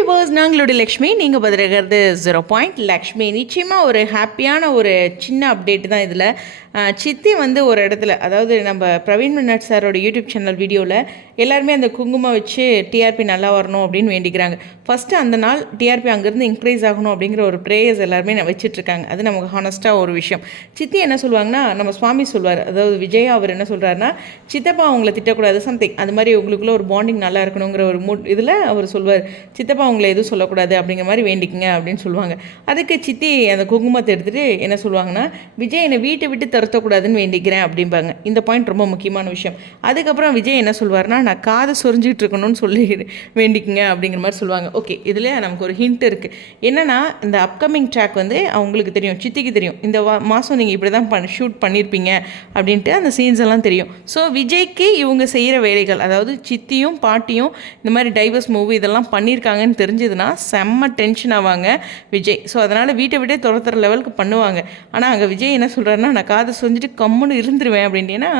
Viewers நாங்களுடைய Lakshmi நீங்கள் பதிலுகிறது zero point Lakshmi நிச்சயமாக ஒரு ஹாப்பியான ஒரு சின்ன அப்டேட் தான் இதில். சித்தி வந்து ஒரு இடத்துல அதாவது நம்ம பிரவீன் மன்னாட் சாரோட யூடியூப் சேனல் வீடியோவில் எல்லாருமே அந்த குங்குமம் வச்சு டிஆர்பி நல்லா வரணும் அப்படின்னு வேண்டிக்கிறாங்க. ஃபஸ்ட்டு அந்த நாள் டிஆர்பி அங்கேருந்து இன்க்ரீஸ் ஆகணும் அப்படிங்கிற ஒரு ப்ரேயர்ஸ் எல்லாருமே நான் வச்சுட்ருக்காங்க. அது நமக்கு ஹானஸ்ட்டாக ஒரு விஷயம். சித்தி என்ன சொல்லுவாங்கன்னா நம்ம சுவாமி சொல்வார். அதாவது விஜயா அவர் என்ன சொல்கிறாருன்னா சித்தப்பா அவங்கள திட்டக்கூடாது சம்திங் அது மாதிரி உங்களுக்குள்ளே ஒரு பாண்டிங் நல்லா இருக்கணுங்கிற ஒரு மூட் இதில் அவர் சொல்வார். சித்தப்பா அவங்கள எதுவும் சொல்லக்கூடாது அப்படிங்கிற மாதிரி வேண்டிக்கங்க அப்படின்னு சொல்லுவாங்க. அதுக்கு சித்தி அந்த குங்குமத்தை எடுத்துகிட்டு என்ன சொல்லுவாங்கன்னா விஜய் என்னை வீட்டை விட்டு துரத்தக்கூடாதுன்னு வேண்டிக்கிறேன் அப்படிம்பாங்க. இந்த பாயிண்ட் ரொம்ப முக்கியமான விஷயம். அதுக்கப்புறம் விஜய் என்ன சொல்வார்னா நான் காதை சொரிஞ்சிக்கிட்டு இருக்கணும்னு சொல்லி வேண்டிக்குங்க அப்படிங்கிற மாதிரி சொல்லுவாங்க. ஓகே இதில் நமக்கு ஒரு ஹிண்ட் இருக்குது என்னென்னா இந்த அப்கமிங் ட்ராக் வந்து அவங்களுக்கு தெரியும் சித்திக்கு தெரியும். இந்த வா மாதம் நீங்கள் இப்படி தான் பண்ண ஷூட் பண்ணியிருப்பீங்க அப்படின்ட்டு அந்த சீன்ஸ் எல்லாம் தெரியும். ஸோ விஜய்க்கு இவங்க செய்கிற வேலைகள் அதாவது சித்தியும் பாட்டியும் இந்த மாதிரி டைவர்ஸ் மூவி இதெல்லாம் பண்ணியிருக்காங்கன்னு தெரிஞ்சதுன்னா செம்ம டென்ஷன் ஆவாங்க விஜய். ஸோ அதனால் வீட்டை விட்டே துரத்துற லெவலுக்கு பண்ணுவாங்க. ஆனால் அங்கே விஜய் என்ன சொல்கிறாருன்னா நான் காதை சொஞ்சிட்டு கம்முன்னு இருந்துருவேன் அப்படின்ட்டுன்னா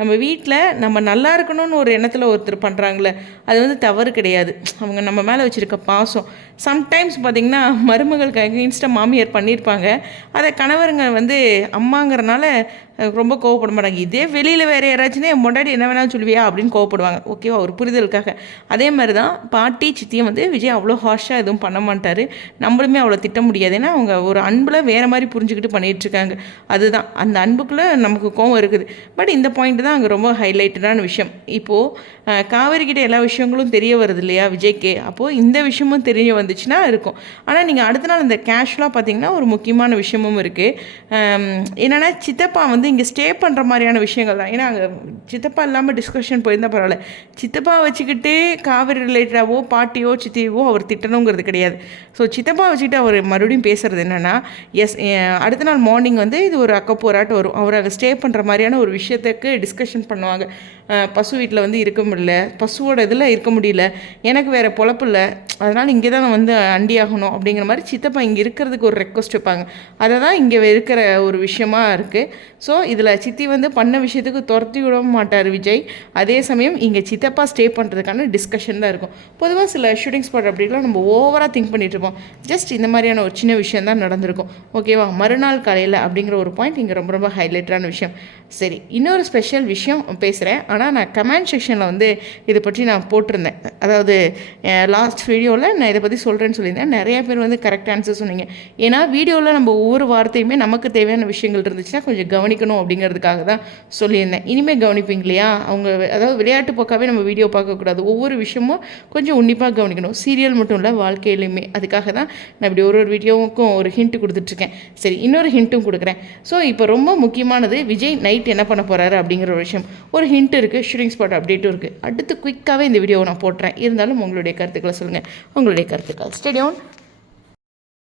நம்ம வீட்டில் நம்ம நல்லா இருக்கணும்னு ஒரு எண்ணத்தில் ஒருத்தர் பண்ணுறாங்களே அது வந்து தவறு கிடையாது. அவங்க நம்ம மேலே வச்சுருக்க பாசம். சம்டைம்ஸ் பார்த்திங்கன்னா மருமகளுக்கு அகெயின்ஸ்டாக மாமியார் பண்ணியிருப்பாங்க அதை கணவருங்க வந்து அம்மாங்கிறனால ரொம்ப கோவப்பட மாட்டாங்க. இதே வெளியில் வேறு யாராச்சுன்னா என் முன்னாடி என்ன வேணாலும் சொல்லுவியா? அப்படின்னு கோவப்படுவாங்க. ஓகேவா ஒரு புரிதலுக்காக. அதே மாதிரி தான் பாட்டி சித்தியும் வந்து விஜய் அவ்வளோ ஹார்ஷாக எதுவும் பண்ண மாட்டார். நம்மளுமே அவ்வளோ திட்ட முடியாது. ஏன்னா அவங்க ஒரு அன்பில் வேறு மாதிரி புரிஞ்சுக்கிட்டு பண்ணிகிட்ருக்காங்க அதுதான். அந்த அன்புக்குள்ளே நமக்கு கோவம் இருக்குது. பட் இந்த பாயிண்ட் தான் அங்கே ரொம்ப ஹைலைட்டடான விஷயம். இப்போது காவேரிக்கிட்ட எல்லா விஷயங்களும் தெரிய வருது இல்லையா விஜய்க்கு? அப்போது இந்த விஷயமும் தெரிய வந்துச்சுன்னா இருக்கும். ஆனால் நீங்கள் அடுத்த நாள் இந்த கேஷுவலாக பார்த்தீங்கன்னா ஒரு முக்கியமான விஷயமும் இருக்குது என்னென்னா சித்தப்பா வந்து இங்கே ஸ்டே பண்ணுற மாதிரியான விஷயங்கள் தான். ஏன்னா அங்கே சித்தப்பா இல்லாமல் டிஸ்கஷன் போயிருந்தால் பரவாயில்ல. சித்தப்பா வச்சுக்கிட்டு காவிரி ரிலேட்டடாவோ பாட்டியோ சித்தியவோ அவர் திட்டணுங்கிறது கிடையாது. ஸோ சித்தப்பா வச்சுக்கிட்டு அவர் மறுபடியும் பேசுகிறது என்னென்னா எஸ் அடுத்த நாள் மார்னிங் வந்து இது ஒரு அக்கப்போராட்டம் வரும். அவர் அங்கே ஸ்டே பண்ணுற மாதிரியான ஒரு விஷயத்துக்கு டிஸ்கஷன் பண்ணுவாங்க. பசு வீட்டில் வந்து இருக்க முடியல பசுவோட இதில் இருக்க முடியல எனக்கு வேறு பொழப்பு இல்லை அதனால் இங்கே தான் நான் வந்து அண்டியாகணும் அப்படிங்கிற மாதிரி சித்தப்பா இங்கே இருக்கிறதுக்கு ஒரு ரெக்வஸ்ட் வைப்பாங்க. அதை தான் இங்கே இருக்கிற ஒரு விஷயமா இருக்குது ஸோ இதில் சித்தி வந்து பண்ண விஷயத்துக்கு துரத்தி விட மாட்டார் விஜய். அதே சமயம் இங்கே சித்தப்பா ஸ்டே பண்ணுறதுக்கான டிஸ்கஷன் தான் இருக்கும். பொதுவாக சில ஷூட்டிங் ஸ்பாட் அப்படிலாம் நம்ம ஓவராக திங்க் பண்ணிகிட்டு இருப்போம். ஜஸ்ட் இந்த மாதிரியான ஒரு சின்ன விஷயம் தான் நடந்திருக்கும். ஓகேவா மறுநாள் காலையில் அப்படிங்கிற ஒரு பாயிண்ட் இங்கே ரொம்ப ரொம்ப ஹைலைட்டான விஷயம். சரி இன்னொரு ஸ்பெஷல் விஷயம் பேசுகிறேன் ஆனால் நான் கமெண்ட் செக்ஷனில் வந்து இதை பற்றி நான் போட்டிருந்தேன். அதாவது லாஸ்ட் வீடியோவில் நான் இதை பற்றி சொல்கிறேன்னு சொல்லியிருந்தேன். நிறைய பேர் வந்து கரெக்ட் ஆன்சர் சொன்னீங்க. ஏன்னா வீடியோவில் நம்ம ஒவ்வொரு வார்த்தையுமே நமக்கு தேவையான விஷயங்கள் இருந்துச்சுன்னா கொஞ்சம் கவனிக்கணும் அப்படிங்கிறதுக்காக தான் சொல்லியிருந்தேன். இனிமேல் கவனிப்பீங்க இல்லையா அவங்க அதாவது விளையாட்டு போக்காவே நம்ம வீடியோ பார்க்கக்கூடாது. ஒவ்வொரு விஷயமும் கொஞ்சம் உன்னிப்பாக கவனிக்கணும். சீரியல் மட்டும் இல்லை வாழ்க்கையிலையுமே அதுக்காக தான் நான் இப்படி ஒரு ஒரு வீடியோவுக்கும் ஒரு ஹிண்ட் கொடுத்துட்ருக்கேன். சரி இன்னொரு ஹிண்ட்டும் கொடுக்குறேன். ஸோ இப்போ ரொம்ப முக்கியமானது விஜய் நைட் என்ன பண்ண போகிறாரு அப்படிங்கிற ஒரு விஷயம். ஒரு ஹிண்ட் இருக்குது ஷூட்டிங் ஸ்பாட் அப்டேட்டும் இருக்குது அடுத்து குயிக்காகவே இந்த வீடியோவை நான் போட்டுறேன். இருந்தாலும் உங்களுடைய கருத்துக்களை சொல்லுங்கள் உங்களுடைய கருத்துக்கள். ஸ்டேடியோன்